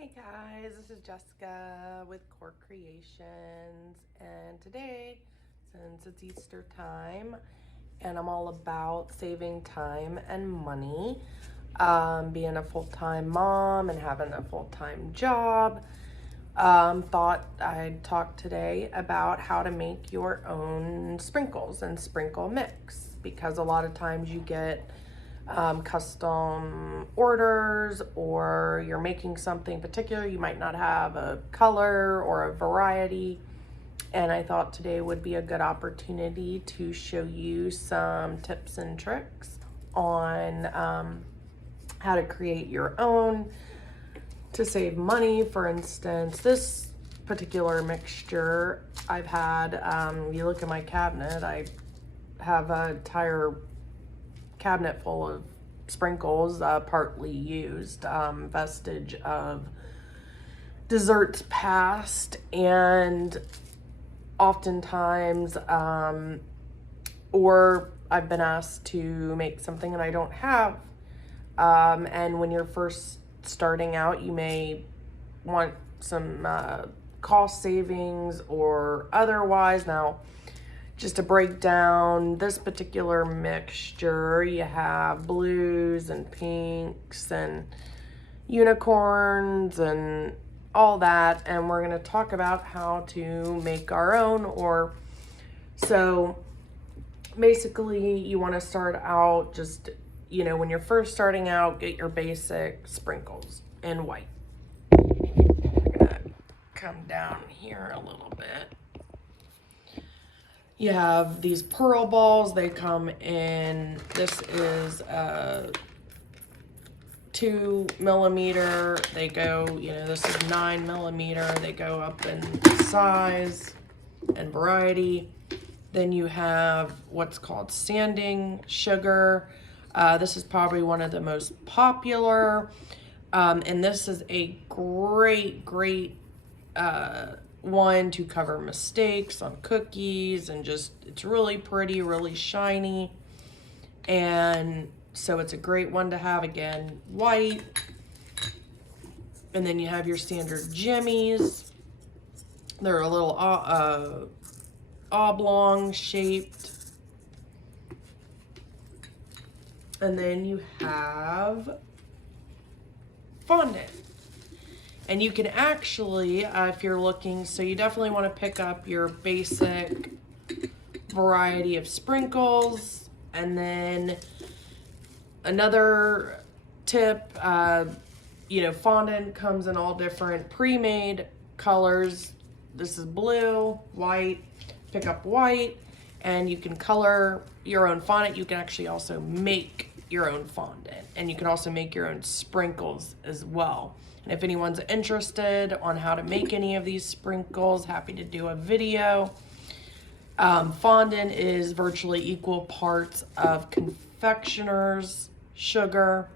Hey guys, this is Jessica with Core Creations, and today, since it's Easter time and I'm all about saving time and money, being a full-time mom and having a full-time job, thought I'd talk today about how to make your own sprinkles and sprinkle mix, because a lot of times you get custom orders, or you're making something particular, you might not have a color or a variety, and I thought today would be a good opportunity to show you some tips and tricks on how to create your own to save money. For instance, this particular mixture I've had, you look at my cabinet, I have an entire cabinet full of sprinkles, partly used, vestige of desserts past, and oftentimes, or I've been asked to make something and I don't have, and when you're first starting out, you may want some cost savings or otherwise. Now, just to break down this particular mixture, you have blues and pinks and unicorns and all that, and we're going to talk about how to make our own. Or so basically, you want to start out just, when you're first starting out, get your basic sprinkles in white. I'm going to come down here a little bit. You have these pearl balls. They come in, this is a 2mm. They go, this is 9mm. They go up in size and variety. Then you have what's called sanding sugar. This is probably one of the most popular. And this is a great one to cover mistakes on cookies, and just, it's really pretty, really shiny, and so it's a great one to have. Again, white. And then you have your standard jimmies. They're a little oblong shaped. And then you have fondant. And you can actually, if you're looking, so you definitely want to pick up your basic variety of sprinkles. And then another tip, fondant comes in all different pre-made colors. This is blue, white. Pick up white, and you can color your own fondant. You can actually also make your own fondant, and you can also make your own sprinkles as well. And if anyone's interested on how to make any of these sprinkles, happy to do a video. Fondant is virtually equal parts of confectioner's sugar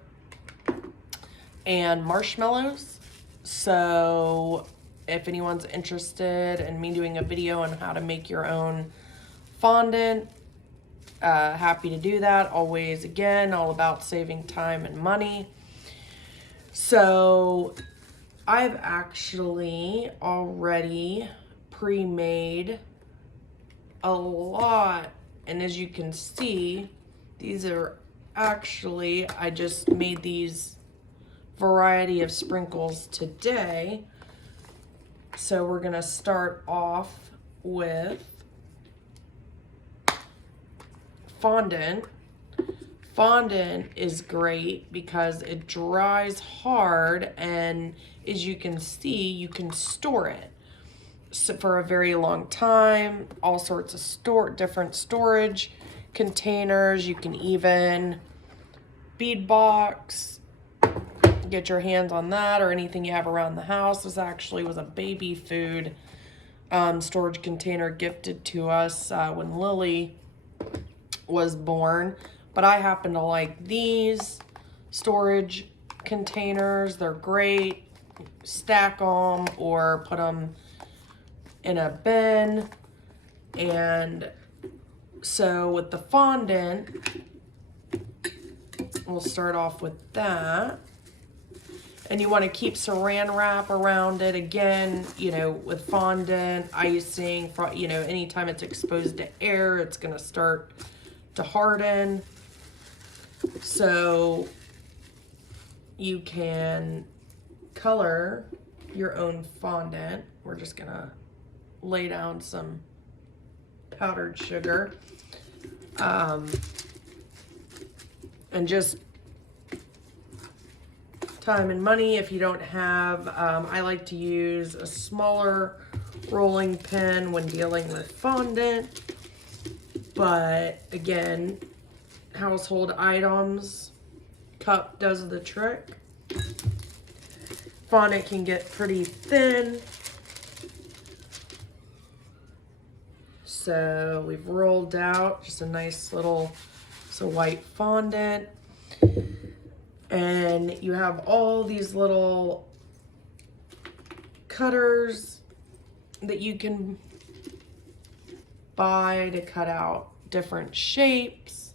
and marshmallows. So if anyone's interested in me doing a video on how to make your own fondant, happy to do that. Always, again, all about saving time and money. So I've actually already pre-made a lot, and as you can see, these are actually, I just made these variety of sprinkles today. So we're gonna start off with fondant. Fondant is great because it dries hard, and as you can see, you can store it for a very long time. All sorts of different storage containers. You can even bead box, get your hands on that, or anything you have around the house. This actually was a baby food storage container gifted to us when Lily was born. But I happen to like these storage containers. They're great. Stack them or put them in a bin. And so with the fondant, we'll start off with that. And you want to keep saran wrap around it. Again, you know, with fondant, icing, you know, anytime it's exposed to air, it's going to start to harden. So you can color your own fondant. We're just going to lay down some powdered sugar. And just time and money. If you don't have, I like to use a smaller rolling pin when dealing with fondant. But again, household items, cup does the trick. Fondant can get pretty thin. So we've rolled out just a nice little, so white fondant. And you have all these little cutters that you can buy to cut out different shapes.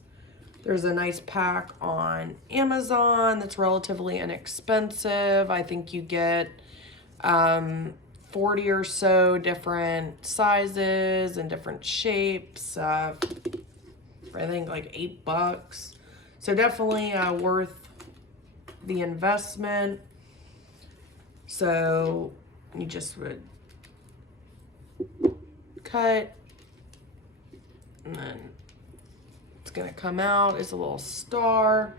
There's a nice pack on Amazon that's relatively inexpensive. I think you get 40 or so different sizes and different shapes. I think like $8. So definitely worth the investment. So you just would cut, and then it's gonna come out as a little star.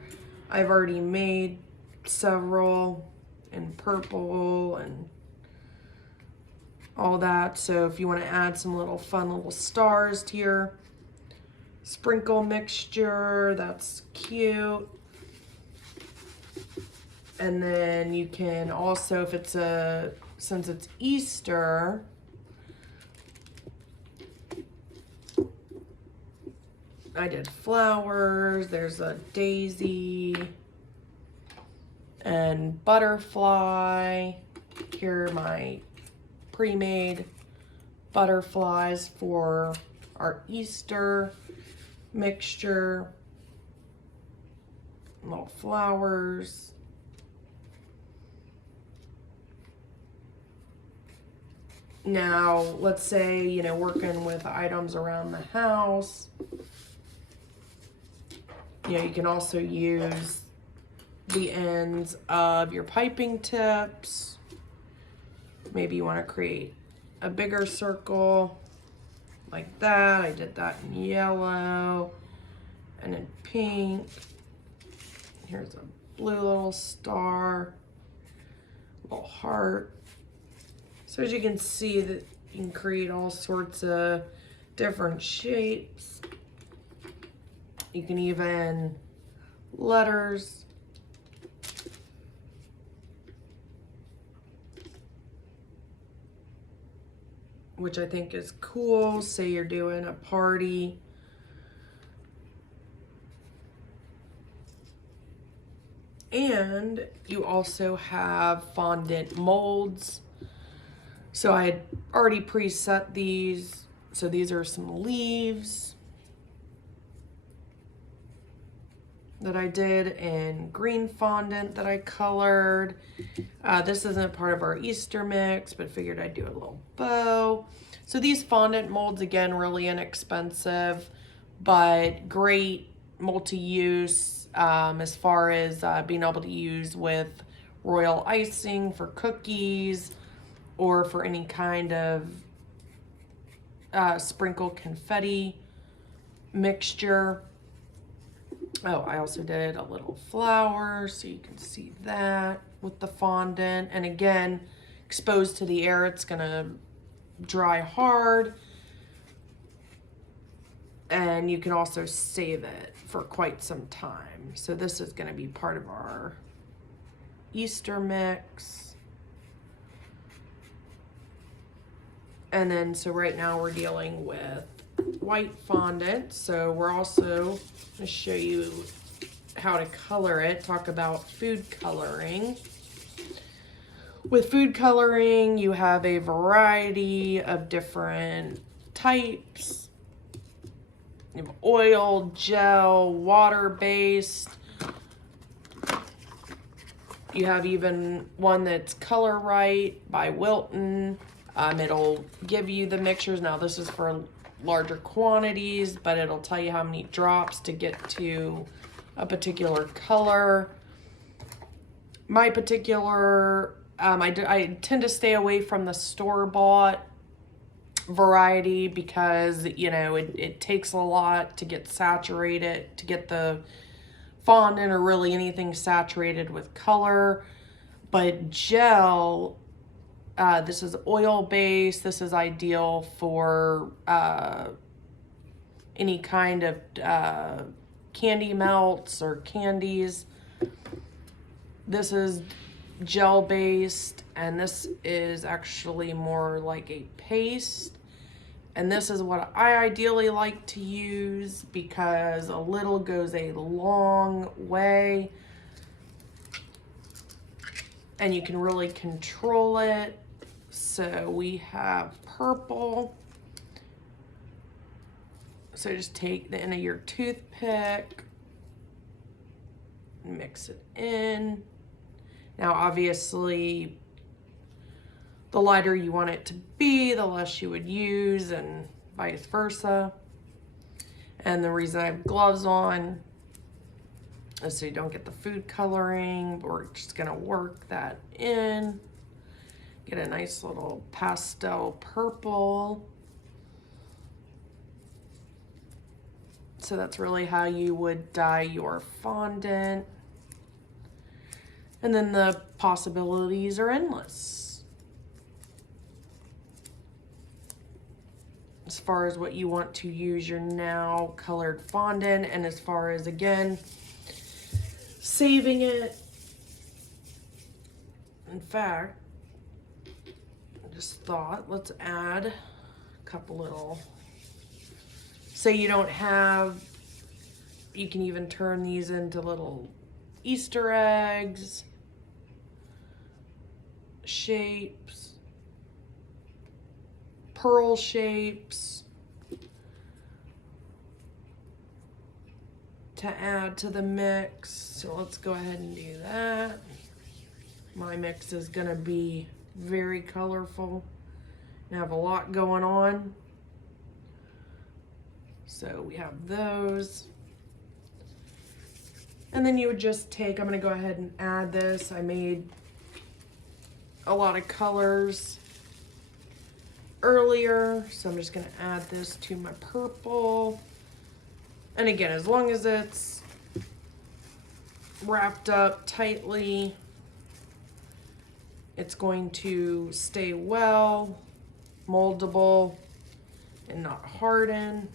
I've already made several in purple and all that. So if you want to add some little fun little stars to your sprinkle mixture, that's cute. And then you can also, if it's since it's Easter, I did flowers, there's a daisy and butterfly. Here are my pre-made butterflies for our Easter mixture. Little flowers. Now, let's say, you know, working with items around the house, you know, you can also use the ends of your piping tips. Maybe you want to create a bigger circle like that. I did that in yellow and in pink. Here's a blue little star, little heart. So as you can see, that you can create all sorts of different shapes. You can even letters. Which I think is cool. Say you're doing a party. And you also have fondant molds. So I had already preset these. So these are some leaves that I did in green fondant that I colored. This isn't part of our Easter mix, but figured I'd do a little bow. So these fondant molds, again, really inexpensive, but great multi-use as far as being able to use with royal icing for cookies or for any kind of sprinkle confetti mixture. Oh, I also did a little flower, so you can see that with the fondant. And again, exposed to the air, it's gonna dry hard. And you can also save it for quite some time. So this is gonna be part of our Easter mix. And then, so right now we're dealing with white fondant. So we're also gonna show you how to color it, talk about food coloring. With food coloring, you have a variety of different types. You have oil, gel, water-based. You have even one that's Color Right by Wilton. It'll give you the mixtures. Now this is for larger quantities, but it'll tell you how many drops to get to a particular color. My particular, I tend to stay away from the store-bought variety because, you know, it takes a lot to get saturated, to get the fondant or really anything saturated with color. But gel, this is oil based. This is ideal for any kind of candy melts or candies. This is gel based, and this is actually more like a paste. And this is what I ideally like to use because a little goes a long way and you can really control it. So we have purple. So just take the end of your toothpick, mix it in. Now obviously the lighter you want it to be, the less you would use, and vice versa. And the reason I have gloves on is so you don't get the food coloring. We're just gonna work that in. Get a nice little pastel purple. So that's really how you would dye your fondant. And then the possibilities are endless as far as what you want to use your now colored fondant, and as far as, again, saving it. In fact, I just thought, let's add a couple little, say you don't have, you can even turn these into little Easter eggs, shapes, pearl shapes to add to the mix. So let's go ahead and do that. My mix is gonna be very colorful. I have a lot going on. So we have those. And then you would just take, I'm gonna go ahead and add this. I made a lot of colors earlier, so I'm just gonna add this to my purple. And again, as long as it's wrapped up tightly, it's going to stay well, moldable, and not harden.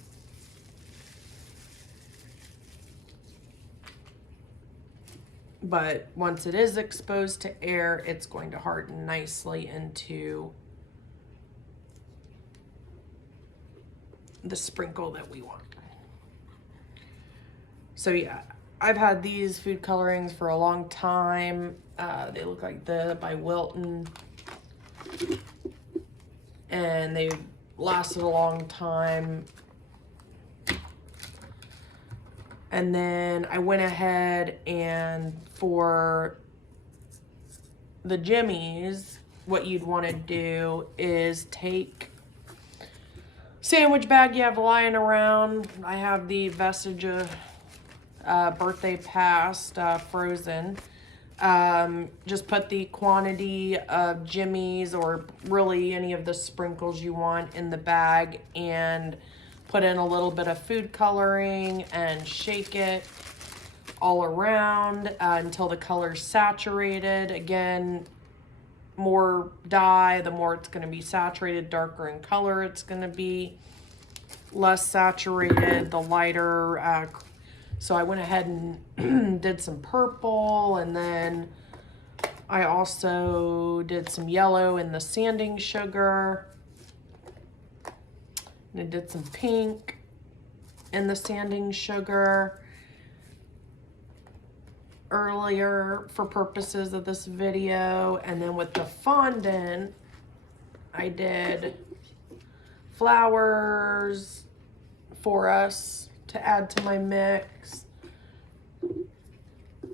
But once it is exposed to air, it's going to harden nicely into the sprinkle that we want. So yeah, I've had these food colorings for a long time. They look like the by Wilton, and they've lasted a long time. And then I went ahead and for the jimmies, what you'd want to do is take sandwich bag you have lying around. I have the vestige of birthday past frozen. Just put the quantity of jimmies or really any of the sprinkles you want in the bag and put in a little bit of food coloring and shake it all around until the color's saturated. Again, more dye, the more it's going to be saturated. Darker in color it's going to be. Less saturated, the lighter. So I went ahead and did some purple, and then I also did some yellow in the sanding sugar. And I did some pink in the sanding sugar earlier for purposes of this video. And then with the fondant, I did flowers for us to add to my mix.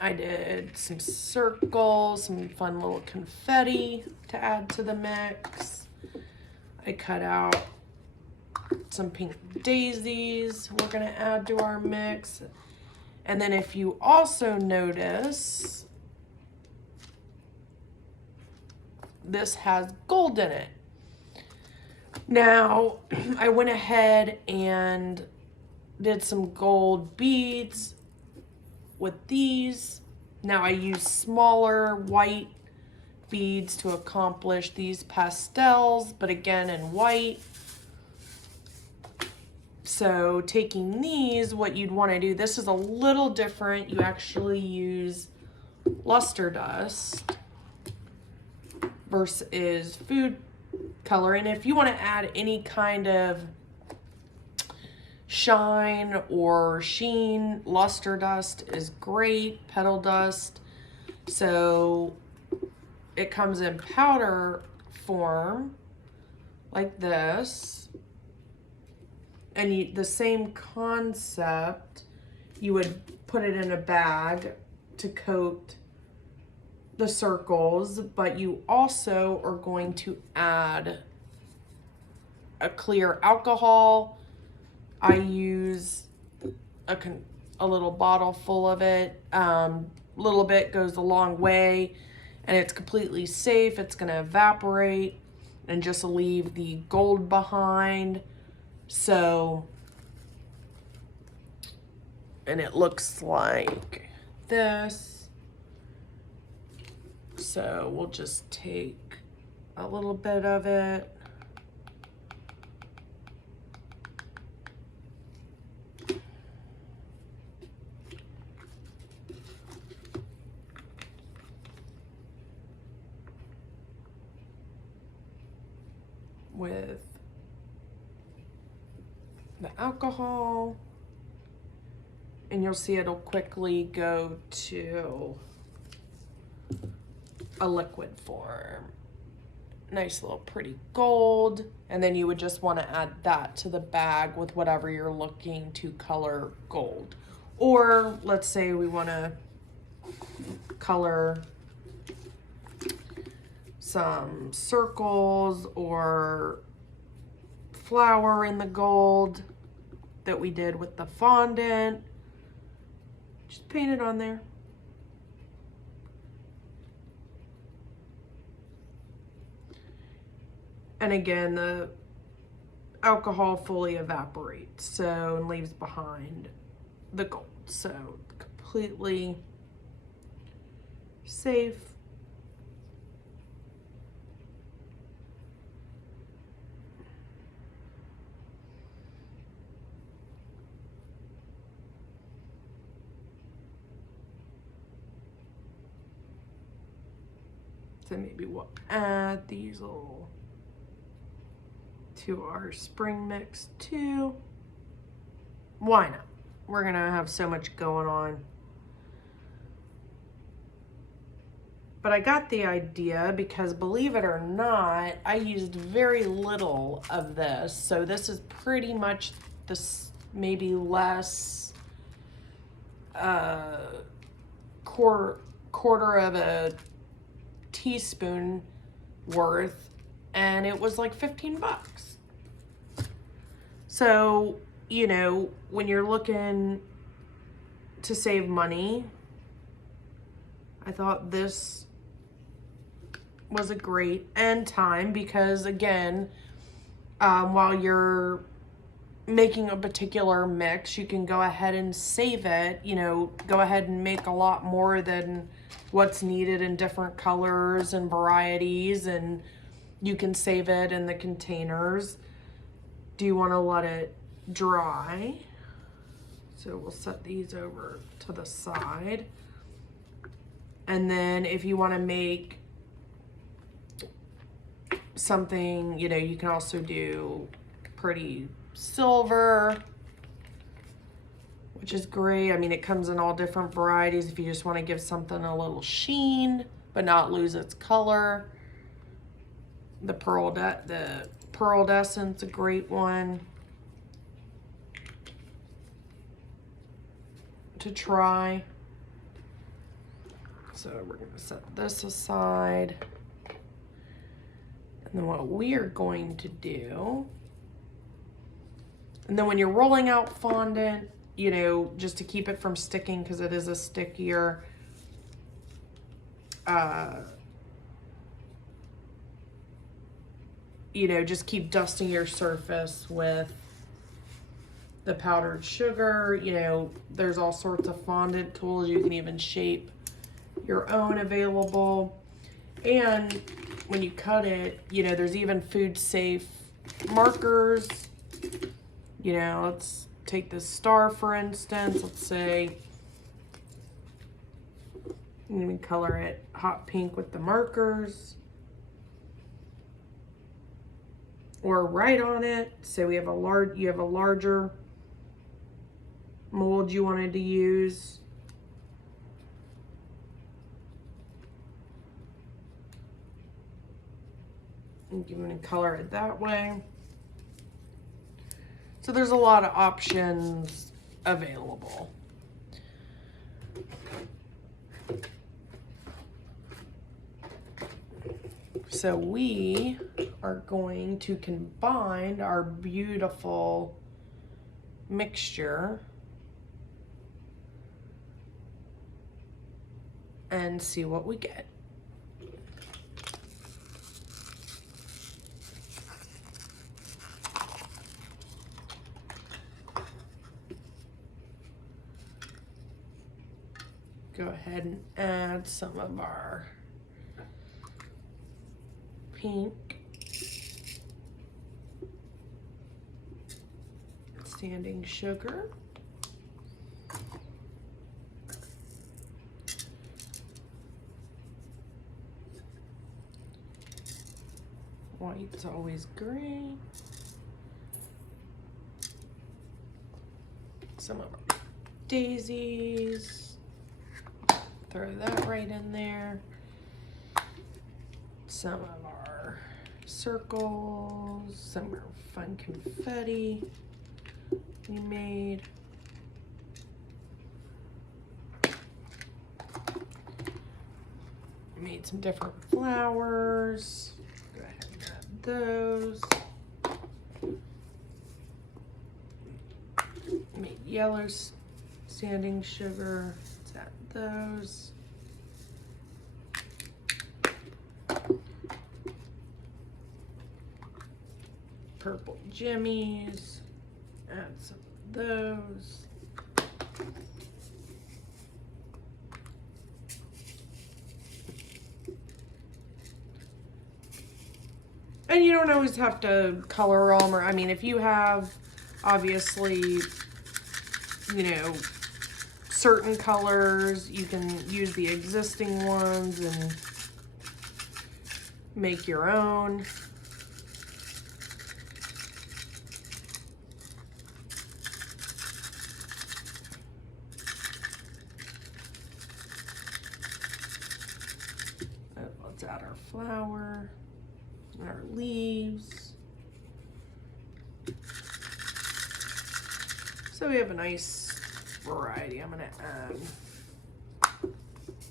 I did some circles, some fun little confetti to add to the mix. I cut out some pink daisies we're gonna add to our mix. And then if you also notice, this has gold in it. Now, I went ahead and did some gold beads with these. Now I use smaller white beads to accomplish these pastels, but again in white. So taking these, what you'd want to do, this is a little different. You actually use luster dust versus food color. And if you want to add any kind of shine or sheen, luster dust is great, petal dust. So it comes in powder form like this. And the same concept, you would put it in a bag to coat the circles, but you also are going to add a clear alcohol. I use a little bottle full of it. Little bit goes a long way, and it's completely safe. It's going to evaporate and just leave the gold behind. So, and it looks like this. So we'll just take a little bit of it. With the alcohol, and you'll see it'll quickly go to a liquid form. Nice little pretty gold, and then you would just want to add that to the bag with whatever you're looking to color gold. Or let's say we want to color some circles or flower in the gold that we did with the fondant. Just paint it on there. And again, the alcohol fully evaporates, so, and leaves behind the gold. So completely safe. So maybe we'll add these little to our spring mix too. Why not? We're gonna have so much going on. But I got the idea because, believe it or not, I used very little of this. So this is pretty much this, maybe less, quarter of a teaspoon worth, and it was like 15 bucks. So, you know, when you're looking to save money, I thought this was a great end time because, again, while you're making a particular mix, you can go ahead and save it, you know, go ahead and make a lot more than what's needed in different colors and varieties, and you can save it in the containers. Do you want to let it dry? So we'll set these over to the side. And then if you want to make something, you know, you can also do pretty silver, which is great. I mean, it comes in all different varieties if you just want to give something a little sheen but not lose its color. The pearlescent's a great one to try. So we're going to set this aside. And then what we are going to do, and then when you're rolling out fondant, you know, just to keep it from sticking, because it is a stickier, you know, just keep dusting your surface with the powdered sugar. You know, there's all sorts of fondant tools. You can even shape your own available. And when you cut it, you know, there's even food safe markers. You know, let's take this star for instance. Let's say you can color it hot pink with the markers, or write on it. So we have you have a larger mold you wanted to use. And you can color it that way. So there's a lot of options available. So we are going to combine our beautiful mixture and see what we get. Go ahead and add some of our pink standing sugar. White's always great. Some of our daisies. Throw that right in there. Some of our circles, some of our fun confetti we made. Made some different flowers. Go ahead and add those. Made yellow standing sugar. Let's add those. Purple jimmies. Add some of those. And you don't always have to color them, or I mean, if you have obviously, you know, certain colors, you can use the existing ones and make your own. Let's add our flower, our leaves. So we have a nice variety. I'm going to add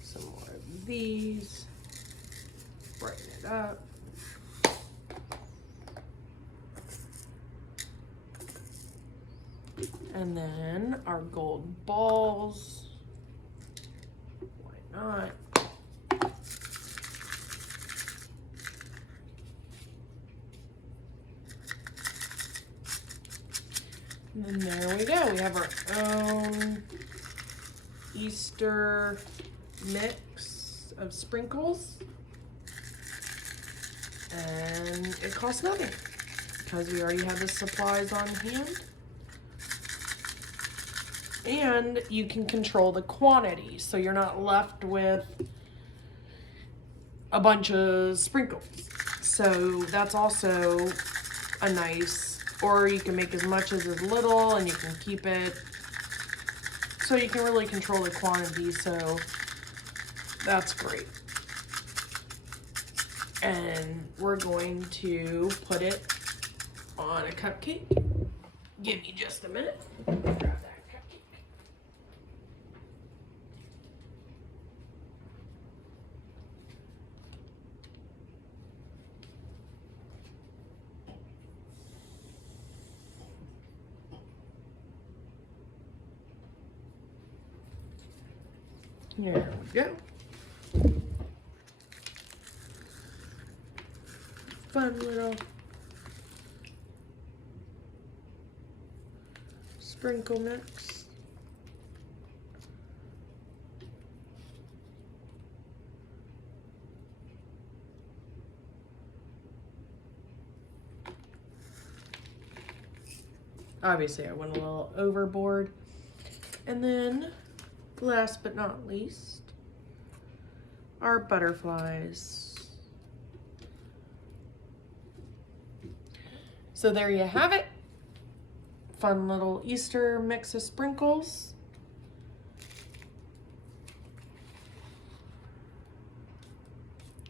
some more of these, brighten it up. And then our gold balls. Why not? And there we go. We have our own Easter mix of sprinkles. And it costs nothing because we already have the supplies on hand. And you can control the quantity, so you're not left with a bunch of sprinkles. So that's also a nice, or you can make as much as little, and you can keep it, so you can really control the quantity, so that's great. And we're going to put it on a cupcake. Give me just a minute. Grab that cupcake. There we go. Fun little sprinkle mix. Obviously, I went a little overboard. And then, last but not least, our butterflies. So there you have it. Fun little Easter mix of sprinkles.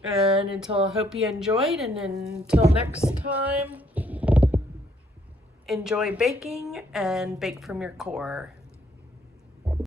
And I hope you enjoyed, and until next time, enjoy baking and bake from your core.